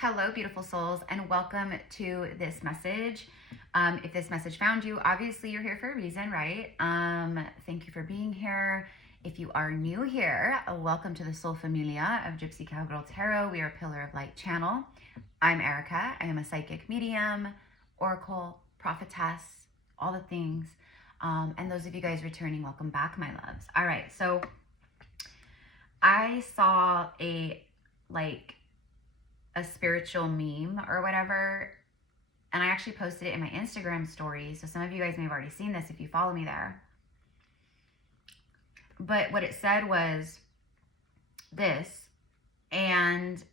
Hello, beautiful souls, and welcome to this message. If this message found you, obviously you're here for a reason, right? Thank you for being here. If you are new here, welcome to the Soul Familia of Gypsy Cowgirl Tarot. We are a Pillar of Light channel. I'm Erica. I am a psychic medium, oracle, prophetess, all the things. And those of you guys returning, welcome back, my loves. All right, so I saw a spiritual meme or whatever, and I actually posted it in my Instagram story, so some of you guys may have already seen this if you follow me there. But what it said was this, and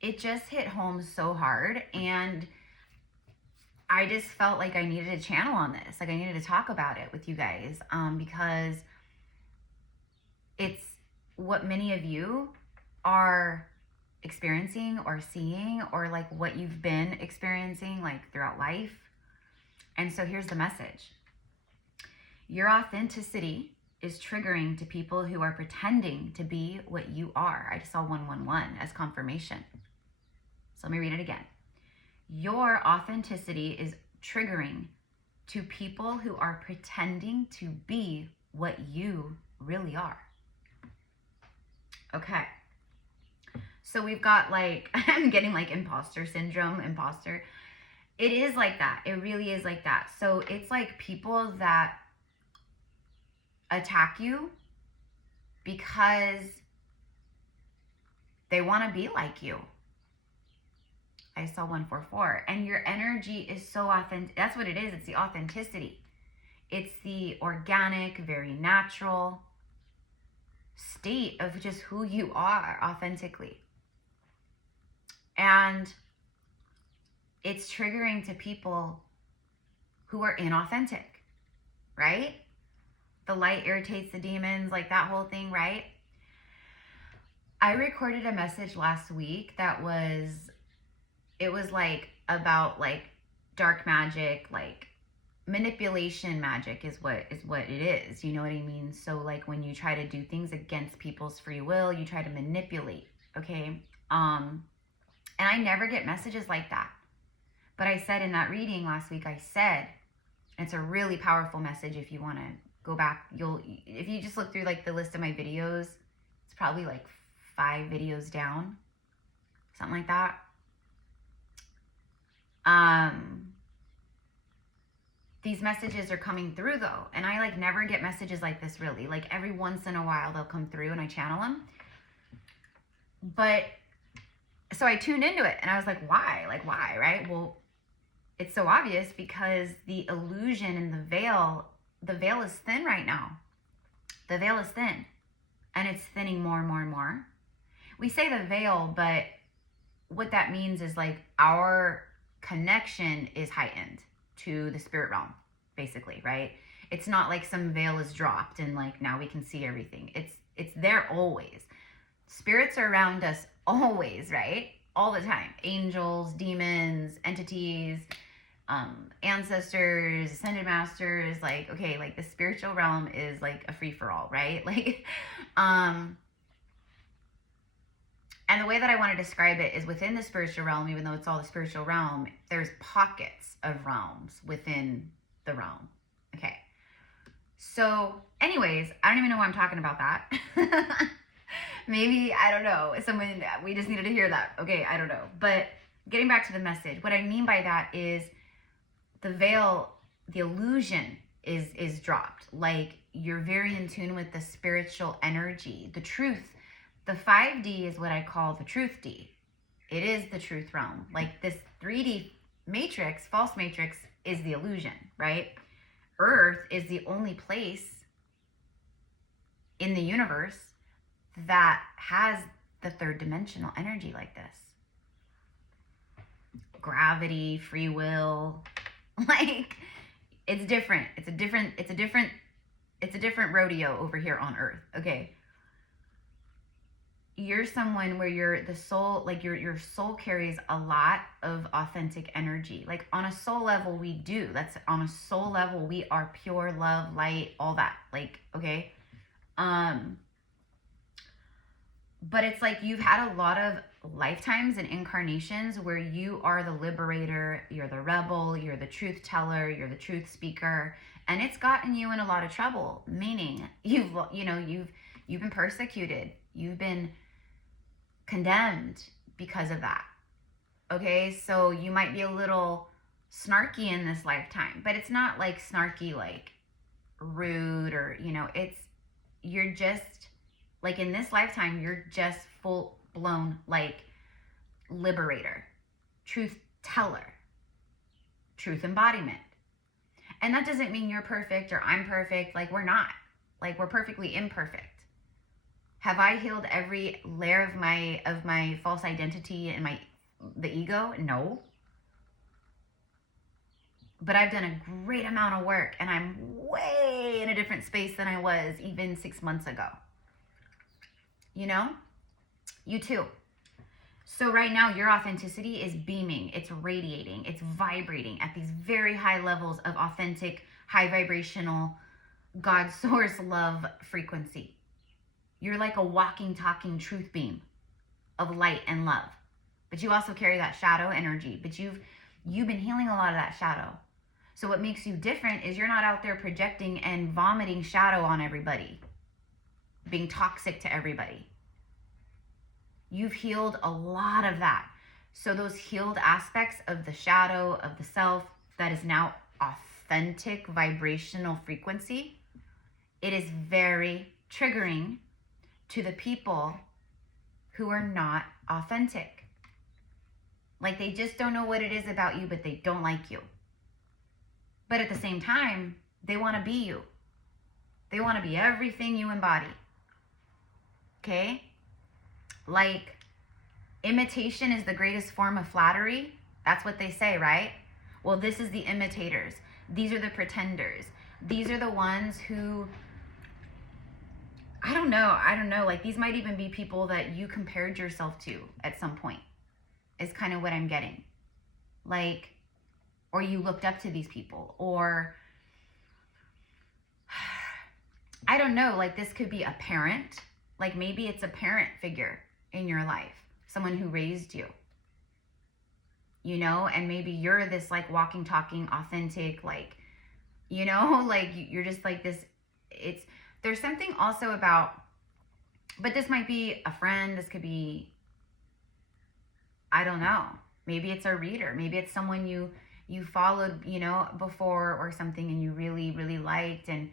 it just hit home so hard, and I just felt like I needed a channel on this. Like I needed to talk about it with you guys, because it's what many of you are experiencing or seeing, or like what you've been experiencing like throughout life. And so here's the message. Your authenticity is triggering to people who are pretending to be what you are. I just saw 111 as confirmation. So let me read it again. Your authenticity is triggering to people who are pretending to be what you really are. Okay. So we've got like, I'm getting like imposter syndrome, imposter. It is like that. It really is like that. So it's like people that attack you because they want to be like you. I saw 144. And your energy is so authentic. That's what it is. It's the authenticity. It's the organic, very natural state of just who you are authentically. And it's triggering to people who are inauthentic, right? The light irritates the demons, like that whole thing, right? I recorded a message last week that it was like about like dark magic, like manipulation magic is what it is. You know what I mean? So like when you try to do things against people's free will, you try to manipulate, okay? And I never get messages like that. But I said in that reading last week, I said, it's a really powerful message. If you want to go back, if you just look through like the list of my videos, it's probably like 5 videos down, something like that. These messages are coming through though. And I like never get messages like this really. Like every once in a while they'll come through and I channel them. But so I tuned into it and I was like, why? Like, why, right? Well, it's so obvious because the illusion and the veil is thin right now. The veil is thin and it's thinning more and more and more. We say the veil, but what that means is like our connection is heightened to the spirit realm, basically, right? It's not like some veil is dropped and like now we can see everything. It's there always. Spirits are around us always, right? All the time. Angels, demons, entities, ancestors, ascended masters, like, okay, like the spiritual realm is like a free-for-all, right? Like, and the way that I want to describe it is within the spiritual realm, even though it's all the spiritual realm, there's pockets of realms within the realm. Okay. So anyways, I don't even know why I'm talking about that. Maybe, I don't know, we just needed to hear that. Okay, I don't know. But getting back to the message, what I mean by that is the veil, the illusion is dropped. Like you're very in tune with the spiritual energy, the truth. The 5D is what I call the truth D. It is the truth realm. Like this 3D matrix, false matrix, is the illusion, right? Earth is the only place in the universe that has the third dimensional energy like this. Gravity, free will, like it's different. It's a different rodeo over here on Earth. Okay. You're someone where you're the soul, like your soul carries a lot of authentic energy. Like on a soul level, we do. That's on a soul level, we are pure love, light, all that. Like, okay. But it's like you've had a lot of lifetimes and incarnations where you are the liberator, you're the rebel, you're the truth teller, you're the truth speaker, and it's gotten you in a lot of trouble, meaning you've been persecuted, you've been condemned because of that. Okay, so you might be a little snarky in this lifetime, but it's not like snarky like rude or, you're just like, in this lifetime, you're just full blown like liberator, truth teller, truth embodiment. And that doesn't mean you're perfect or I'm perfect. Like, we're not. Like, we're perfectly imperfect. Have I healed every layer of my false identity and the ego? No. But I've done a great amount of work, and I'm way in a different space than I was even 6 months ago. You too. So right now, your authenticity is beaming, it's radiating, it's vibrating at these very high levels of authentic, high vibrational, God source love frequency. You're like a walking, talking truth beam of light and love. But you also carry that shadow energy, but you've been healing a lot of that shadow. So what makes you different is you're not out there projecting and vomiting shadow on everybody, being toxic to everybody. You've healed a lot of that. So those healed aspects of the shadow, of the self, that is now authentic vibrational frequency, it is very triggering to the people who are not authentic. Like, they just don't know what it is about you, but they don't like you. But at the same time, they want to be you. They want to be everything you embody. Okay? Like, imitation is the greatest form of flattery. That's what they say, right? Well, this is the imitators. These are the pretenders. These are the ones who, I don't know. Like, these might even be people that you compared yourself to at some point, is kind of what I'm getting. Like, or you looked up to these people, or I don't know, like, this could be a parent. Like, maybe it's a parent figure in your life, someone who raised you, and maybe you're this like walking, talking, authentic, like, like you're just like this. There's something also about, but this might be a friend, this could be, I don't know, maybe it's a reader, maybe it's someone you followed, before or something, and you really, really liked. And,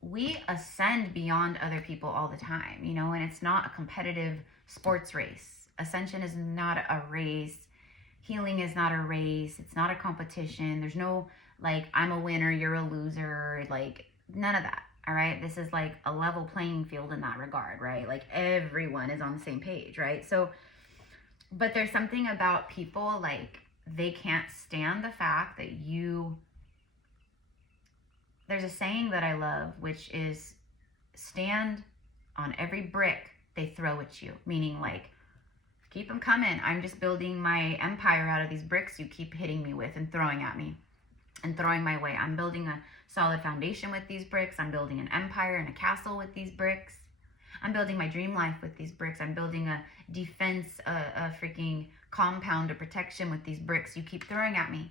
we ascend beyond other people all the time, and it's not a competitive sports race. Ascension is not a race. Healing is not a race. It's not a competition. There's no, like, I'm a winner, you're a loser, like, none of that. All right. This is like a level playing field in that regard, right? Like, everyone is on the same page, right? So, but there's something about people, like, they can't stand the fact that there's a saying that I love, which is, stand on every brick they throw at you. Meaning, like, keep them coming. I'm just building my empire out of these bricks you keep hitting me with and throwing at me and throwing my way. I'm building a solid foundation with these bricks. I'm building an empire and a castle with these bricks. I'm building my dream life with these bricks. I'm building a defense, a freaking compound of protection with these bricks you keep throwing at me.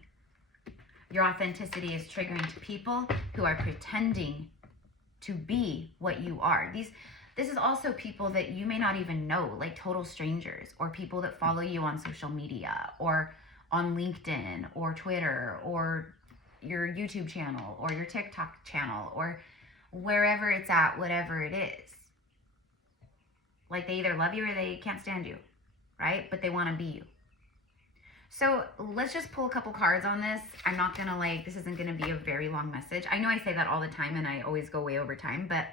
Your authenticity is triggering to people who are pretending to be what you are. This is also people that you may not even know, like total strangers, or people that follow you on social media, or on LinkedIn, or Twitter, or your YouTube channel, or your TikTok channel, or wherever it's at, whatever it is. Like, they either love you or they can't stand you, right? But they want to be you. So let's just pull a couple cards on this. I'm not going to, this isn't going to be a very long message. I know I say that all the time and I always go way over time, but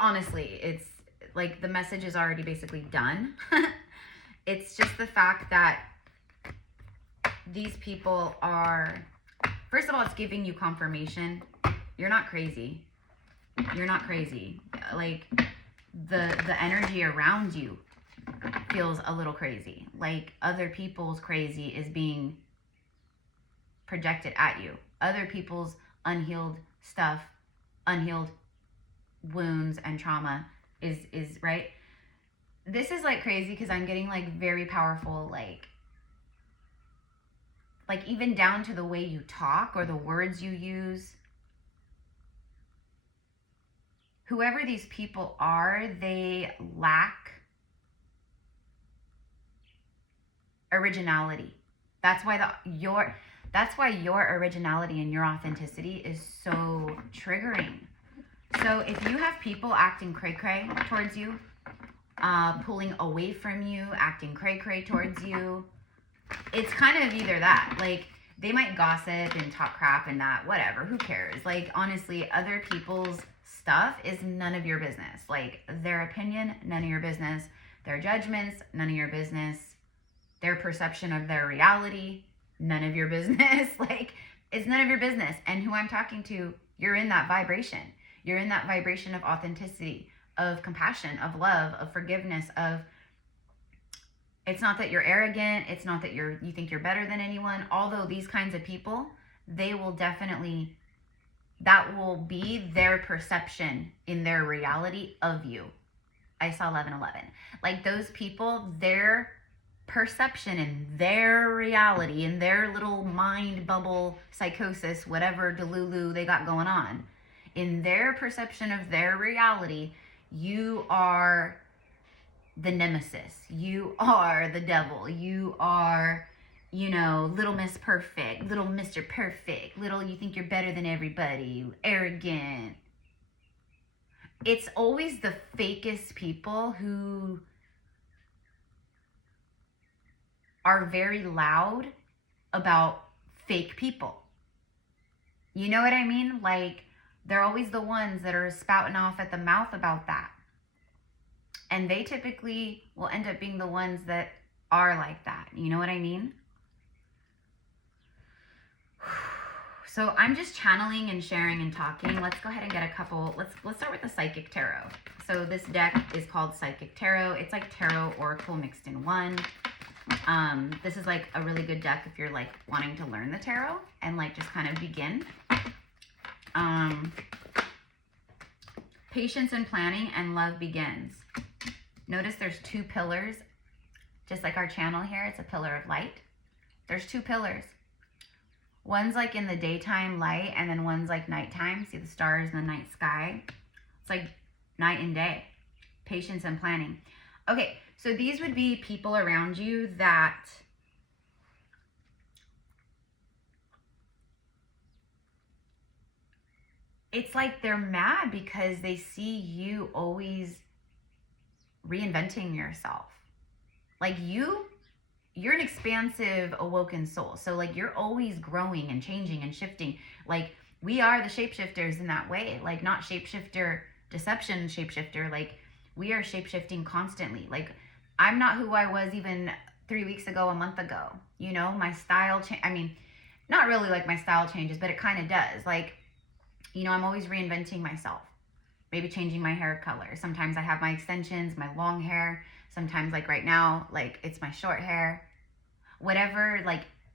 honestly, it's like the message is already basically done. It's just the fact that these people are, first of all, it's giving you confirmation. You're not crazy. You're not crazy. Like, the energy around you feels a little crazy. Like, other people's crazy is being projected at you. Other people's unhealed stuff, unhealed wounds and trauma is right. This is like crazy because I'm getting like very powerful, like even down to the way you talk or the words you use. Whoever these people are, they lack originality. That's why your originality and your authenticity is so triggering. So if you have people acting cray-cray towards you, pulling away from you, acting cray-cray towards you, it's kind of either that, like, they might gossip and talk crap and that, whatever, who cares? Like, honestly, other people's stuff is none of your business. Like, their opinion, none of your business. Their judgments, none of your business. Their perception of their reality, none of your business. Like, it's none of your business. And who I'm talking to, you're in that vibration. You're in that vibration of authenticity, of compassion, of love, of forgiveness, of, it's not that you're arrogant. It's not that you think you're better than anyone. Although these kinds of people, they will definitely, that will be their perception in their reality of you. I saw 1111. Like, those people, their perception in their reality, in their little mind bubble psychosis, whatever delulu they got going on, in their perception of their reality, you are the nemesis. You are the devil. You are, little Miss Perfect, little Mr. Perfect, little, you think you're better than everybody, arrogant. It's always the fakest people who are very loud about fake people. You know what I mean? Like, they're always the ones that are spouting off at the mouth about that. And they typically will end up being the ones that are like that. You know what I mean? So I'm just channeling and sharing and talking. Let's go ahead and get a couple. Let's start with the Psychic Tarot. So this deck is called Psychic Tarot. It's like Tarot Oracle mixed in one. This is like a really good deck if you're like wanting to learn the tarot and like just kind of begin. Patience and planning and love begins. Notice there's two pillars, just like our channel here. It's a pillar of light. There's two pillars. One's like in the daytime light, and then one's like nighttime. See the stars in the night sky? It's like night and day. Patience and planning. Okay, so these would be people around you that it's like they're mad because they see you always reinventing yourself. Like you're an expansive, awoken soul. So like you're always growing and changing and shifting. Like we are the shapeshifters in that way. Like not shapeshifter, deception shapeshifter. Like we are shapeshifting constantly. Like I'm not who I was even 3 weeks ago, a month ago. You know, my style I mean, not really like my style changes, but it kind of does. Like, you know, I'm always reinventing myself. Maybe changing my hair color. Sometimes I have my extensions, my long hair. Sometimes like right now, like it's my short hair. Whatever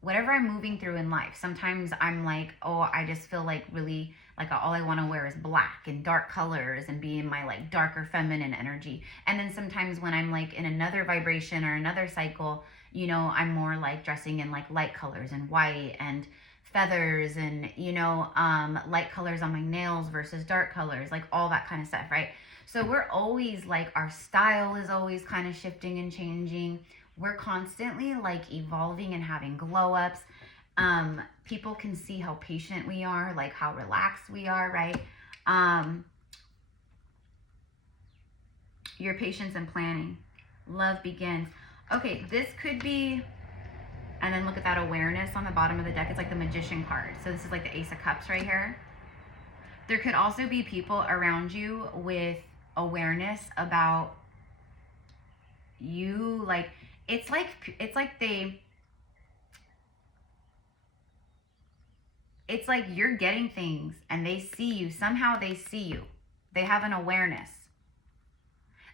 I'm moving through in life. Sometimes I'm like, oh, I just feel like really like all I want to wear is black and dark colors and be in my like darker feminine energy. And then sometimes when I'm like in another vibration or another cycle, you know, I'm more like dressing in like light colors and white and feathers and, you know, light colors on my nails versus dark colors, like all that kind of stuff, right? So we're always like, our style is always kind of shifting and changing. We're constantly like evolving and having glow ups. People can see how patient we are, like how relaxed we are, right? Your patience and planning. Love begins. Okay, this could be, and then look at that awareness on the bottom of the deck. It's like the Magician card. So this is like the Ace of Cups right here. There could also be people around you with awareness about you. Like, it's like you're getting things and they see you. Somehow they see you. They have an awareness.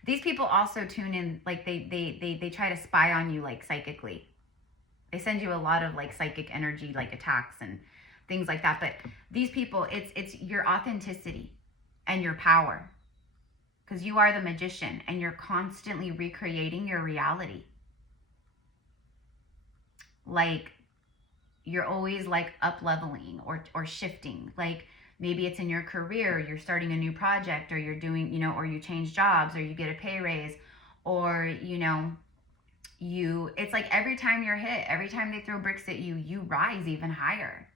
These people also tune in, like they try to spy on you like psychically. They send you a lot of like psychic energy, like attacks and things like that. But these people, it's your authenticity and your power. because you are the magician and you're constantly recreating your reality. Like, you're always like up leveling or shifting. Like, maybe it's in your career, you're starting a new project, or you're doing, you know, or you change jobs, or you get a pay raise, or, you know, it's like every time you're hit, every time they throw bricks at you, you rise even higher.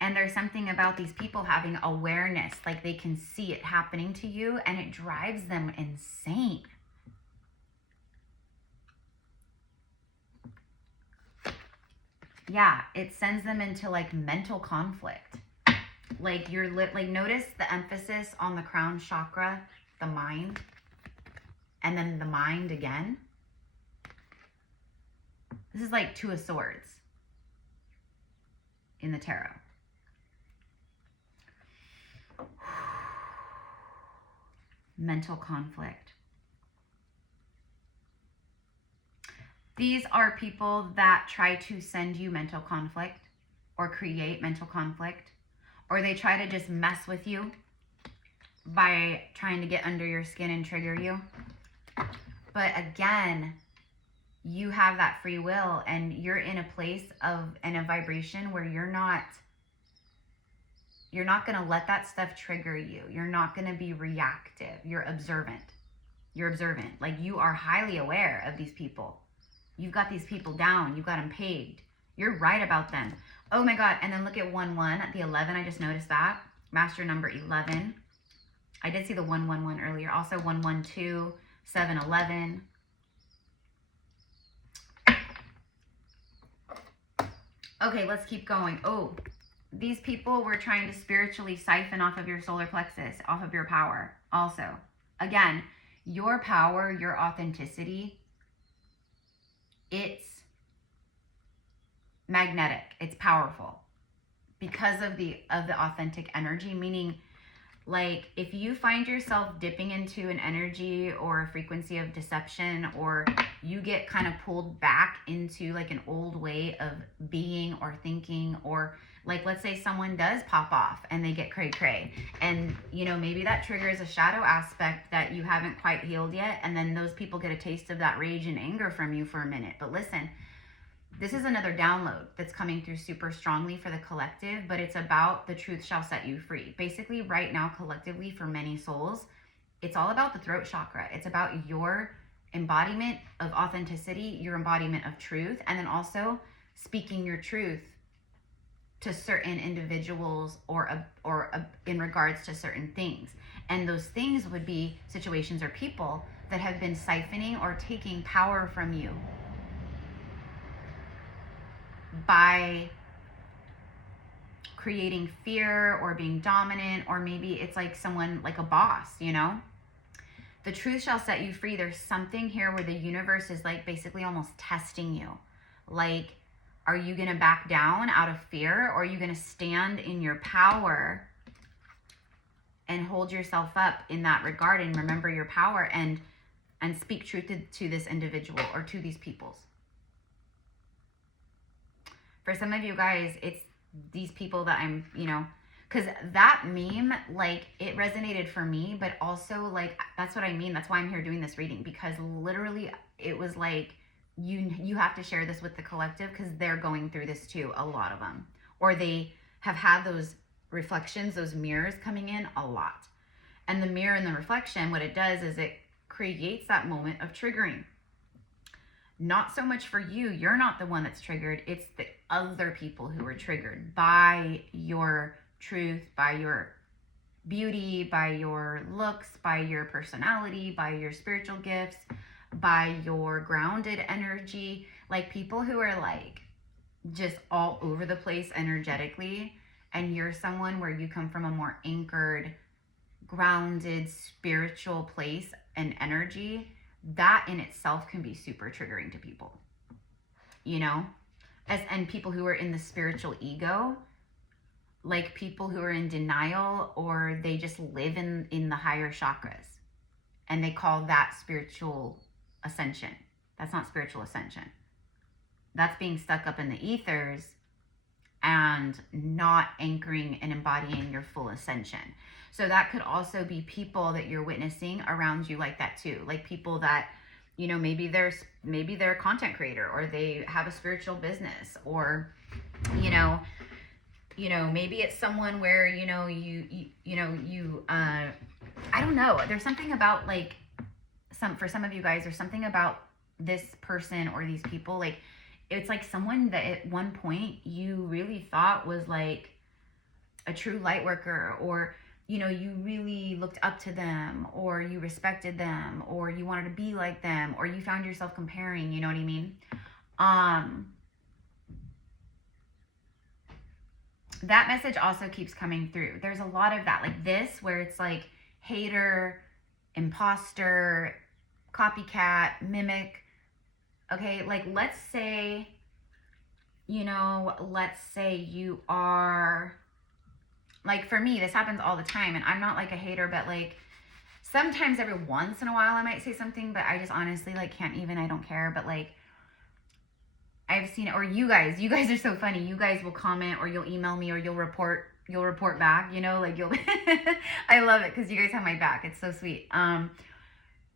And there's something about these people having awareness, like they can see it happening to you, and it drives them insane. Yeah, it sends them into like mental conflict. Like like notice the emphasis on the crown chakra, the mind, and then the mind again. This is like Two of Swords in the tarot. Mental conflict. These are people that try to send you mental conflict or create mental conflict, or they try to just mess with you by trying to get under your skin and trigger you. But again, you have that free will, and you're in a place of and a vibration where you're not going to let that stuff trigger you. You're not going to be reactive. You're observant. You're observant. Like, you are highly aware of these people. You've got these people down. You've got them pegged. You're right about them. Oh my God. And then look at 1-1 at the 11. I just noticed that. Master number 11. I did see the 1-1-1 earlier. Also 1-1-2, 7-11. Okay, let's keep going. Oh, these people were trying to spiritually siphon off of your solar plexus, off of your power also. Again, your power, your authenticity, it's magnetic. It's powerful because of the authentic energy, meaning like if you find yourself dipping into an energy or a frequency of deception, or you get kind of pulled back into like an old way of being or thinking, or like let's say someone does pop off and they get cray cray, and you know, maybe that triggers a shadow aspect that you haven't quite healed yet, and then those people get a taste of that rage and anger from you for a minute. But listen, this is another download that's coming through super strongly for the collective, but it's about the truth shall set you free. Basically, right now, collectively, for many souls, it's all about the throat chakra. It's about your embodiment of authenticity, your embodiment of truth, and then also speaking your truth to certain individuals or in regards to certain things. And those things would be situations or people that have been siphoning or taking power from you by creating fear or being dominant, or maybe it's like someone like a boss, you know? The truth shall set you free. There's something here where the universe is like basically almost testing you. Like, are you going to back down out of fear, or are you going to stand in your power and hold yourself up in that regard and remember your power and speak truth to this individual or to these peoples? For some of you guys, it's these people that I'm, you know, because that meme, like, it resonated for me, but also, like, that's what I mean. That's why I'm here doing this reading, because literally it was like, you have to share this with the collective, because they're going through this too, a lot of them. Or they have had those reflections, those mirrors coming in a lot. And the mirror and the reflection, what it does is it creates that moment of triggering. Not so much for you. You're not the one that's triggered. It's the other people who are triggered by your truth, by your beauty, by your looks, by your personality, by your spiritual gifts, by your grounded energy. Like people who are like just all over the place energetically, and you're someone where you come from a more anchored, grounded, spiritual place and energy. That in itself can be super triggering to people, you know, and people who are in the spiritual ego, like people who are in denial, or they just live in the higher chakras, and they call that spiritual ascension. That's not spiritual ascension. That's being stuck up in the ethers and not anchoring and embodying your full ascension. So that could also be people that you're witnessing around you like that too. Like people that, you know, maybe they're a content creator, or they have a spiritual business, or, you know, maybe it's someone where, I don't know. There's something about like for some of you guys, there's something about this person or these people. Like it's like someone that at one point you really thought was like a true light worker, or, you know, you really looked up to them, or you respected them, or you wanted to be like them, or you found yourself comparing, you know what I mean? That message also keeps coming through. There's a lot of that, like this, where it's like hater, imposter, copycat, mimic. Okay, like let's say you are, like for me, this happens all the time, and I'm not like a hater, but like sometimes every once in a while I might say something, but I just honestly like can't even, I don't care. But like I've seen it, or you guys are so funny. You guys will comment, or you'll email me, or you'll report back, you know, like you'll, I love it because you guys have my back. It's so sweet.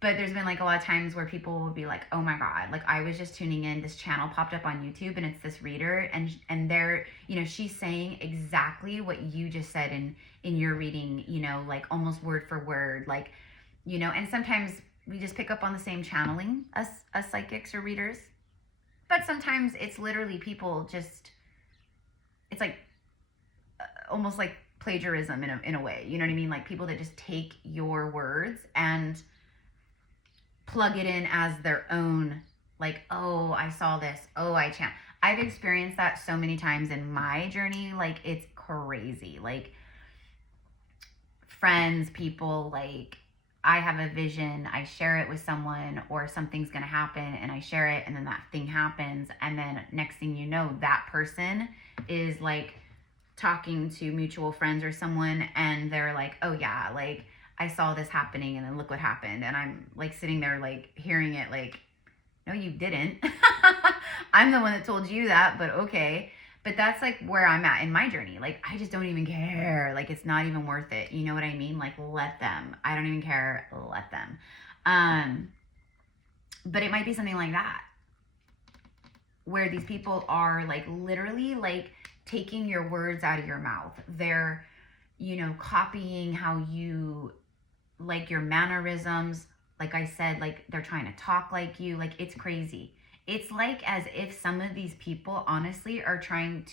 But there's been like a lot of times where people will be like, oh my God, like I was just tuning in, this channel popped up on YouTube, and it's this reader, and they're, you know, she's saying exactly what you just said in your reading, you know, like almost word for word, like, you know. And sometimes we just pick up on the same channeling as psychics or readers. But sometimes it's literally people just, it's like almost like plagiarism in a way, you know what I mean? Like people that just take your words and plug it in as their own, like, oh, I saw this, oh, I've experienced that so many times in my journey, like it's crazy. Like friends, people, like I have a vision, I share it with someone, or something's gonna happen, and I share it, and then that thing happens, and then next thing you know, that person is like talking to mutual friends or someone, and they're like, oh yeah, like I saw this happening, and then look what happened. And I'm like sitting there like hearing it like, no, you didn't. I'm the one that told you that, but okay. But that's like where I'm at in my journey. Like, I just don't even care. Like, it's not even worth it. You know what I mean? Like, let them. I don't even care. Let them. But it might be something like that, where these people are like literally like taking your words out of your mouth. They're, you know, copying how you, like your mannerisms. Like I said, like they're trying to talk like you. Like, it's crazy. It's like as if some of these people honestly are trying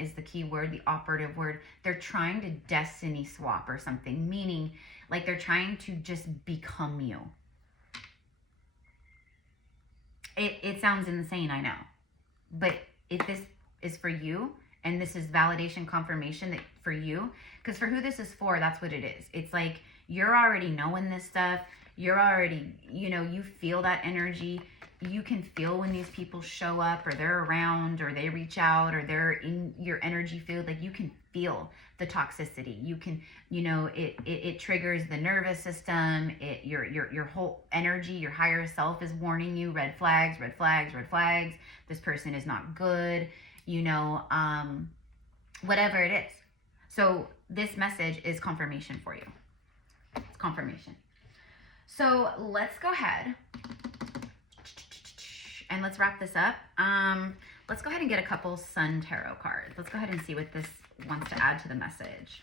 is the key word, the operative word. They're trying to destiny swap or something, meaning like they're trying to just become you. It sounds insane, I know. But if this is for you, and this is validation, confirmation that for you, because for who this is for, that's what it is. It's like you're already knowing this stuff. You're already, you know, you feel that energy. You can feel when these people show up, or they're around, or they reach out, or they're in your energy field. Like you can feel the toxicity. You can, you know, it triggers the nervous system. Your whole energy, your higher self is warning you, red flags, red flags, red flags. This person is not good, you know, whatever it is. So this message is confirmation for you. It's confirmation. So let's go ahead and let's wrap this up. Let's go ahead and get a couple Sun Tarot cards. Let's go ahead and see what this wants to add to the message.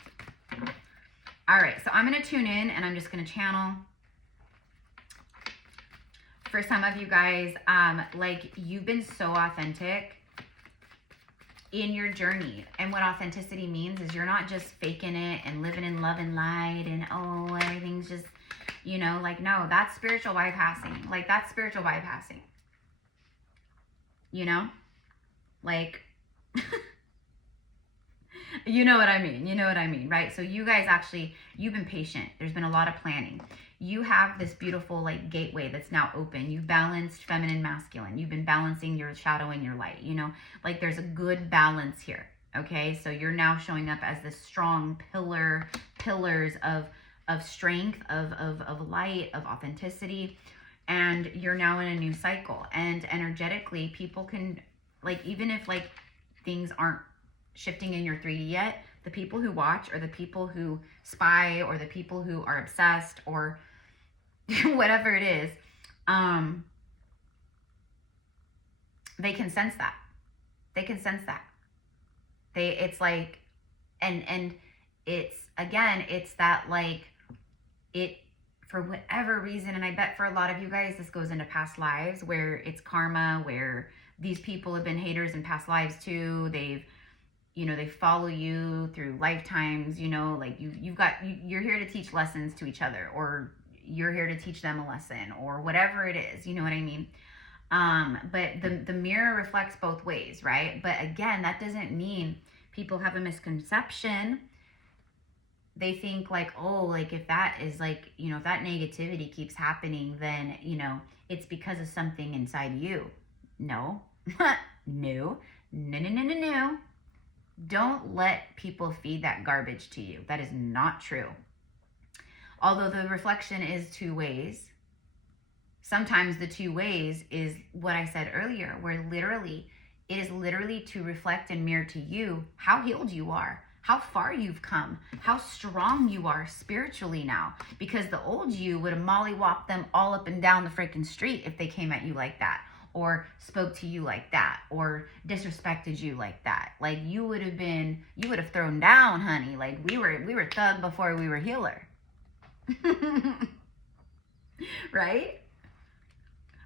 All right, so I'm going to tune in, and I'm just going to channel. For some of you guys, like you've been so authentic in your journey. And what authenticity means is you're not just faking it and living in love and light and, oh, everything's just, you know, like, no, that's spiritual bypassing. Like, that's spiritual bypassing. You know? Like, you know what I mean? You know what I mean, right? So you guys actually, you've been patient. There's been a lot of planning. You have this beautiful, like, gateway that's now open. You've balanced feminine, masculine. You've been balancing your shadow and your light, you know? Like, there's a good balance here, okay? So you're now showing up as this strong pillars of strength, of light, of authenticity. And you're now in a new cycle. And energetically, people can, like, even if, like, things aren't shifting in your 3D yet, the people who watch or the people who spy or the people who are obsessed or whatever it is, they can sense that. They can sense that. It's like, and it's, again, it's that like, it, for whatever reason, and I bet for a lot of you guys, this goes into past lives where it's karma, where these people have been haters in past lives too. They've, you know, they follow you through lifetimes, you know, like you're here to teach lessons to each other, or you're here to teach them a lesson, or whatever it is, you know what I mean? But the mirror reflects both ways, right? But again, that doesn't mean people have a misconception. They think like, oh, like if that is like, you know, if that negativity keeps happening, then, you know, it's because of something inside you. No, no. Don't let people feed that garbage to you. That is not true. Although the reflection is two ways, sometimes the two ways is what I said earlier, where literally, it is literally to reflect and mirror to you how healed you are, how far you've come, how strong you are spiritually now. Because the old you would have mollywhopped them all up and down the freaking street if they came at you like that, or spoke to you like that, or disrespected you like that. Like you would have thrown down, honey. Like we were thug before we were healer. Right?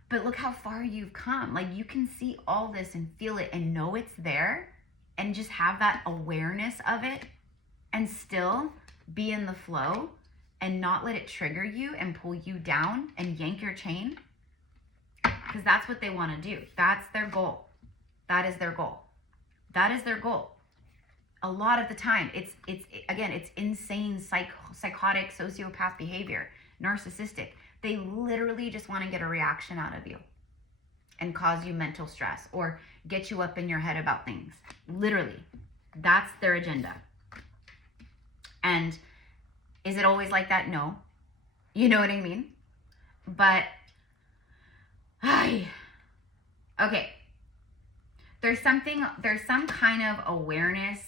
But look how far you've come. Like you can see all this and feel it and know it's there, and just have that awareness of it, and still be in the flow and not let it trigger you and pull you down and yank your chain. Because that's what they want to do. That's their goal. That is their goal. That is their goal. A lot of the time, it's insane, psychotic, sociopath behavior, narcissistic. They literally just want to get a reaction out of you and cause you mental stress or get you up in your head about things. Literally, that's their agenda. And is it always like that? No. You know what I mean? But, okay. There's some kind of awareness,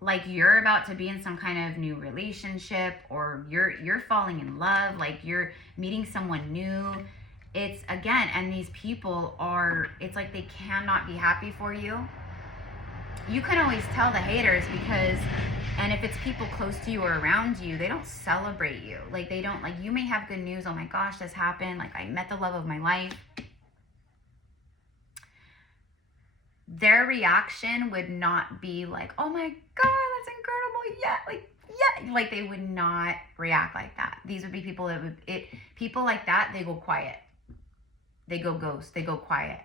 like you're about to be in some kind of new relationship, or you're falling in love, like you're meeting someone new. It's, again, and these people are, it's like they cannot be happy for you. You can always tell the haters because, and if it's people close to you or around you, they don't celebrate you. Like they don't, like you may have good news. Oh my gosh, this happened. Like I met the love of my life. Their reaction would not be like, oh my God, that's incredible. Yeah. Like they would not react like that. These would be people that people like that, they go quiet. They go ghost. They go quiet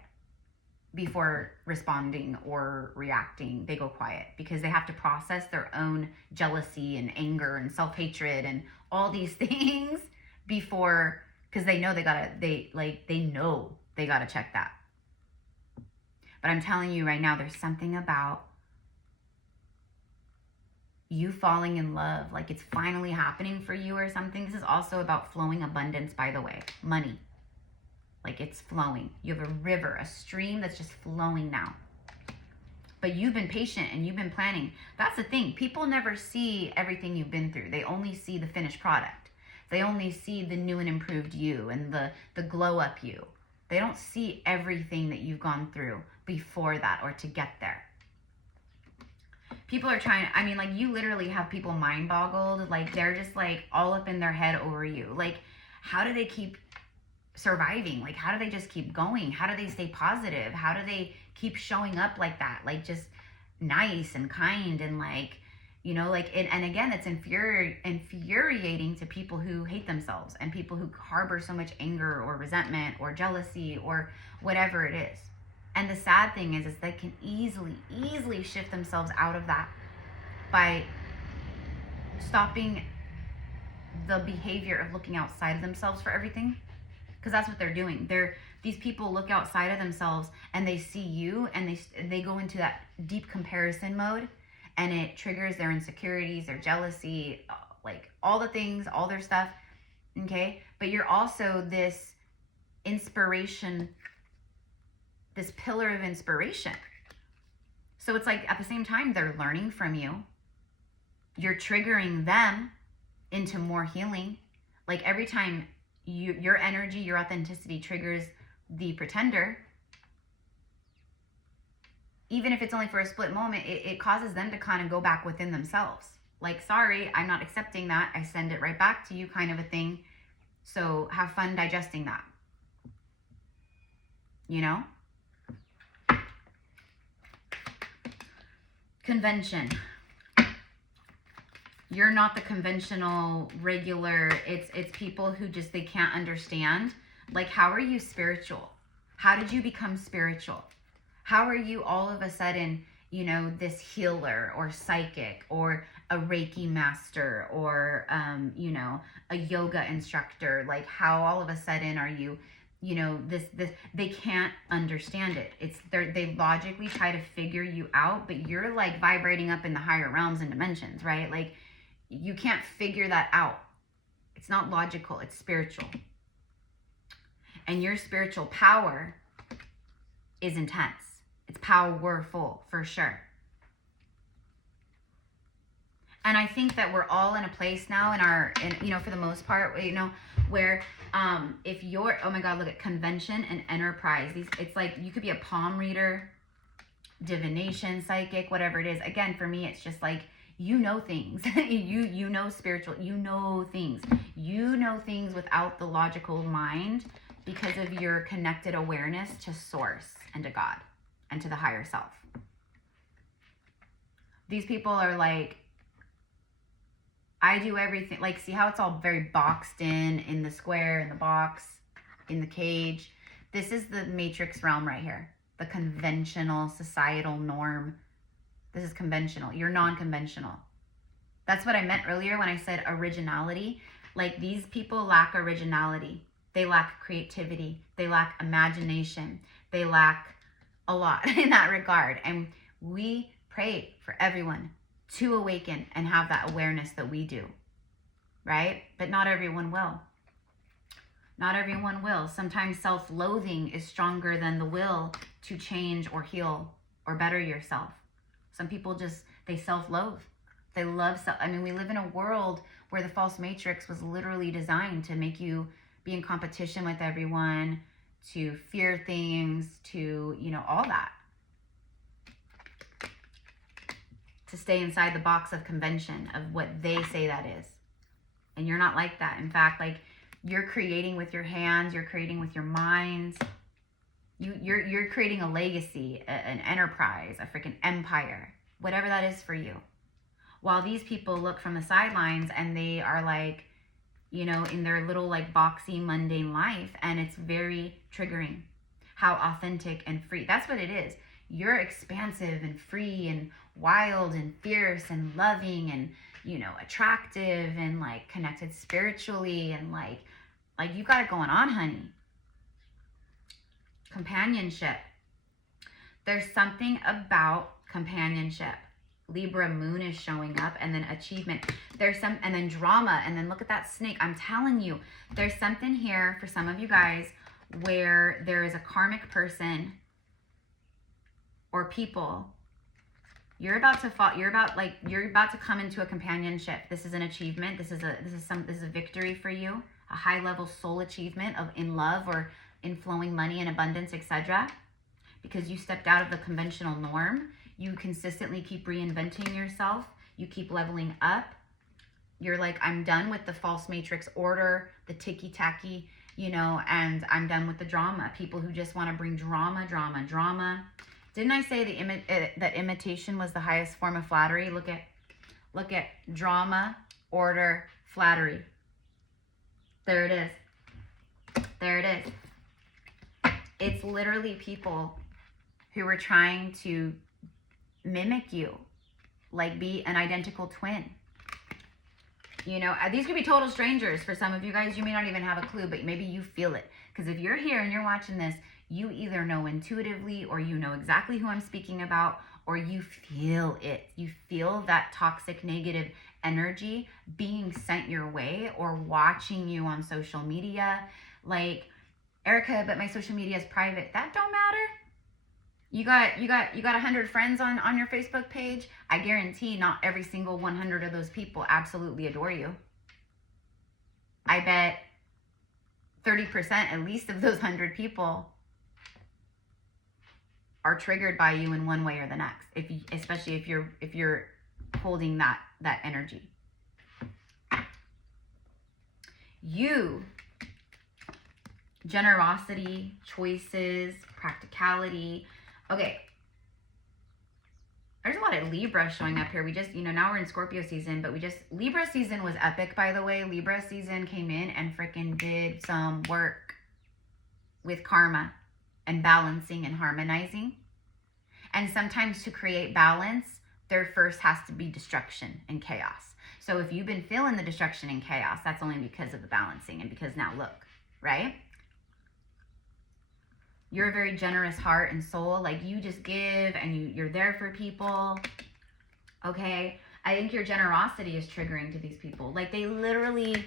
before responding or reacting. They go quiet because they have to process their own jealousy and anger and self-hatred and all these things before, because they know they know they gotta check that. But I'm telling you right now, there's something about you falling in love, like it's finally happening for you or something. This is also about flowing abundance, by the way, money. Like it's flowing. You have a river, a stream that's just flowing now. But you've been patient and you've been planning. That's the thing. People never see everything you've been through. They only see the finished product. They only see the new and improved you and the glow up you. They don't see everything that you've gone through before that or to get there. People are trying, I mean, like you literally have people mind boggled. Like they're just like all up in their head over you. Like how do they keep surviving? Like how do they just keep going? How do they stay positive? How do they keep showing up like that? Like just nice and kind and like, you know, like, and again, it's infuriating to people who hate themselves and people who harbor so much anger or resentment or jealousy or whatever it is. And the sad thing is they can easily shift themselves out of that by stopping the behavior of looking outside of themselves for everything. Because that's what they're doing. These people look outside of themselves and they see you and they go into that deep comparison mode, and it triggers their insecurities, their jealousy, like all the things, all their stuff. Okay? But you're also this inspiration, this pillar of inspiration. So it's like at the same time, they're learning from you. You're triggering them into more healing. Like every time your energy, your authenticity triggers the pretender, even if it's only for a split moment, it causes them to kind of go back within themselves. Like, sorry, I'm not accepting that. I send it right back to you, kind of a thing. So have fun digesting that. You know? Convention. You're not the conventional, regular, it's people who just, they can't understand. Like, how are you spiritual? How did you become spiritual? How are you all of a sudden, you know, this healer or psychic or a Reiki master or, you know, a yoga instructor? Like, how all of a sudden are you, you know, this, they can't understand it. It's, they logically try to figure you out, but you're like vibrating up in the higher realms and dimensions, right? Like, you can't figure that out. It's not logical, it's spiritual. And your spiritual power is intense. It's powerful for sure. And I think that we're all in a place now in you know, for the most part, you know, where if you're, oh my God, look at convention and enterprise. These, it's like you could be a palm reader, divination, psychic, whatever it is. Again, for me, it's just like, you know things. you know spiritual, you know things. You know things without the logical mind because of your connected awareness to source and to God and to the higher self. These people are like, I do everything. Like, see how it's all very boxed in the square, in the box, in the cage. This is the matrix realm right here. The conventional societal norm. This is conventional. You're non-conventional. That's what I meant earlier when I said originality. Like, these people lack originality. They lack creativity. They lack imagination. They lack a lot in that regard. And we pray for everyone to awaken and have that awareness that we do, right? But not everyone will. Not everyone will. Sometimes self-loathing is stronger than the will to change or heal or better yourself. Some people just, they self-loathe. They love self. I mean, we live in a world where the false matrix was literally designed to make you be in competition with everyone, to fear things, to, you know, all that. To stay inside the box of convention, of what they say that is. And you're not like that. In fact, like, you're creating with your hands, you're creating with your minds. You're creating a legacy, an enterprise, a freaking empire, whatever that is for you. While these people look from the sidelines and they are like, you know, in their little like boxy, mundane life, and it's very triggering. How authentic and free. That's what it is. You're expansive and free and wild and fierce and loving and, you know, attractive and like connected spiritually and like you got it going on, honey. Companionship. There's something about companionship. Libra moon is showing up, and then achievement. There's some, and then drama, and then look at that snake. I'm telling you, there's something here for some of you guys where there is a karmic person or people. You're about to fall, you're about to come into a companionship. This is an achievement. This is a victory for you, a high level soul achievement of in love or in flowing money and abundance, etc. Because you stepped out of the conventional norm. You consistently keep reinventing yourself. You keep leveling up. You're like, I'm done with the false matrix order, the ticky-tacky, you know, and I'm done with the drama. People who just want to bring drama. Didn't I say that imitation was the highest form of flattery? Look at drama, order, flattery. There it is. There it is. It's literally people who are trying to mimic you, like be an identical twin. You know, these could be total strangers for some of you guys. You may not even have a clue, but maybe you feel it. Because if you're here and you're watching this, you either know intuitively, or you know exactly who I'm speaking about, or you feel it. You feel that toxic, negative energy being sent your way or watching you on social media. Like, Erica, but my social media is private. That don't matter. You got 100 friends on your Facebook page. I guarantee not every single 100 of those people absolutely adore you. I bet 30% at least of those 100 people are triggered by you in one way or the next. Especially if you're holding that energy. You, generosity, choices, practicality. Okay. There's a lot of Libra showing up here. We just, now we're in Scorpio season, but Libra season was epic, by the way. Libra season came in and freaking did some work with karma and balancing and harmonizing. And sometimes to create balance, there first has to be destruction and chaos. So if you've been feeling the destruction and chaos, that's only because of the balancing and because now look, right? You're a very generous heart and soul. Like, you just give and you're there for people. Okay? I think your generosity is triggering to these people. Like, they literally,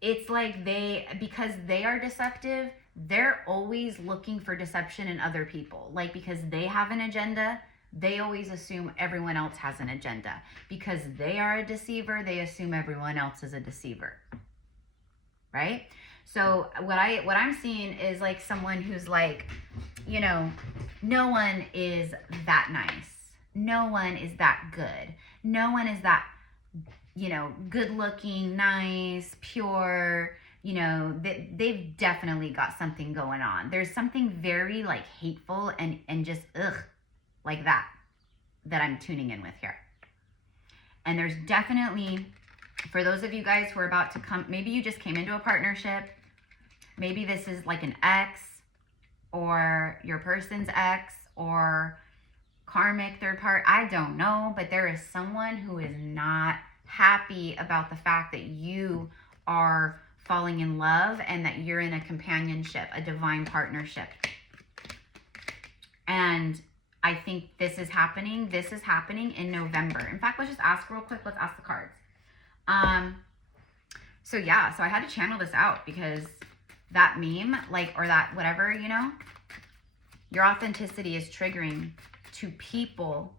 it's like because they are deceptive, they're always looking for deception in other people. Like, because they have an agenda, they always assume everyone else has an agenda. Because they are a deceiver, they assume everyone else is a deceiver. Right? So what I'm seeing is like someone who's like, no one is that nice. No one is that good. No one is that, good looking, nice, pure. They've definitely got something going on. There's something very like hateful and just like that I'm tuning in with here. And there's definitely, for those of you guys who are about to come, maybe you just came into a partnership. Maybe this is like an ex or your person's ex or karmic third part. I don't know, but there is someone who is not happy about the fact that you are falling in love and that you're in a companionship, a divine partnership. And I think this is happening. This is happening in November. In fact, let's just ask real quick. Let's ask the cards. So I had to channel this out because that meme, or that whatever, your authenticity is triggering to people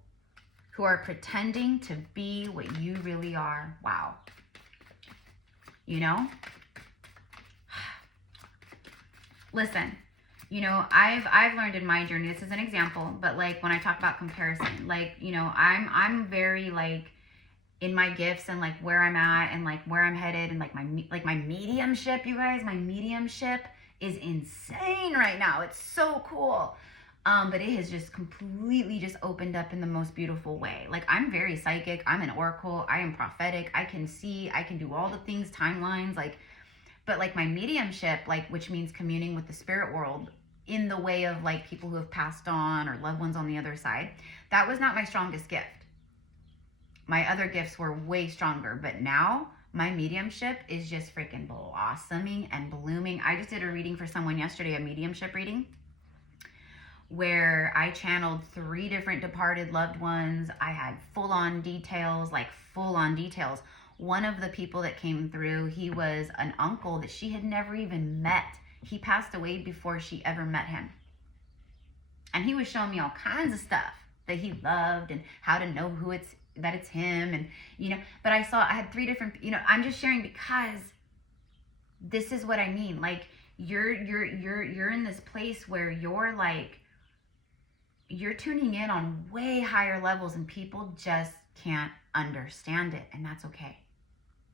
who are pretending to be what you really are. Wow. Listen, I've learned in my journey, this is an example, but like when I talk about comparison, I'm very in my gifts and like where I'm at and like where I'm headed and like my mediumship, you guys, my mediumship is insane right now. It's so cool. But it has just completely just opened up in the most beautiful way. Like, I'm very psychic. I'm an oracle. I am prophetic. I can see, I can do all the things, timelines, but like my mediumship, which means communing with the spirit world in the way of like people who have passed on or loved ones on the other side. That was not my strongest gift. My other gifts were way stronger, but now my mediumship is just freaking blossoming and blooming. I just did a reading for someone yesterday, a mediumship reading, where I channeled 3 different departed loved ones. I had full-on details. One of the people that came through, he was an uncle that she had never even met. He passed away before she ever met him. And he was showing me all kinds of stuff that he loved and how to know that it's him. And, but I had 3 different, I'm just sharing because this is what I mean. Like, you're in this place where you're tuning in on way higher levels and people just can't understand it. And that's okay.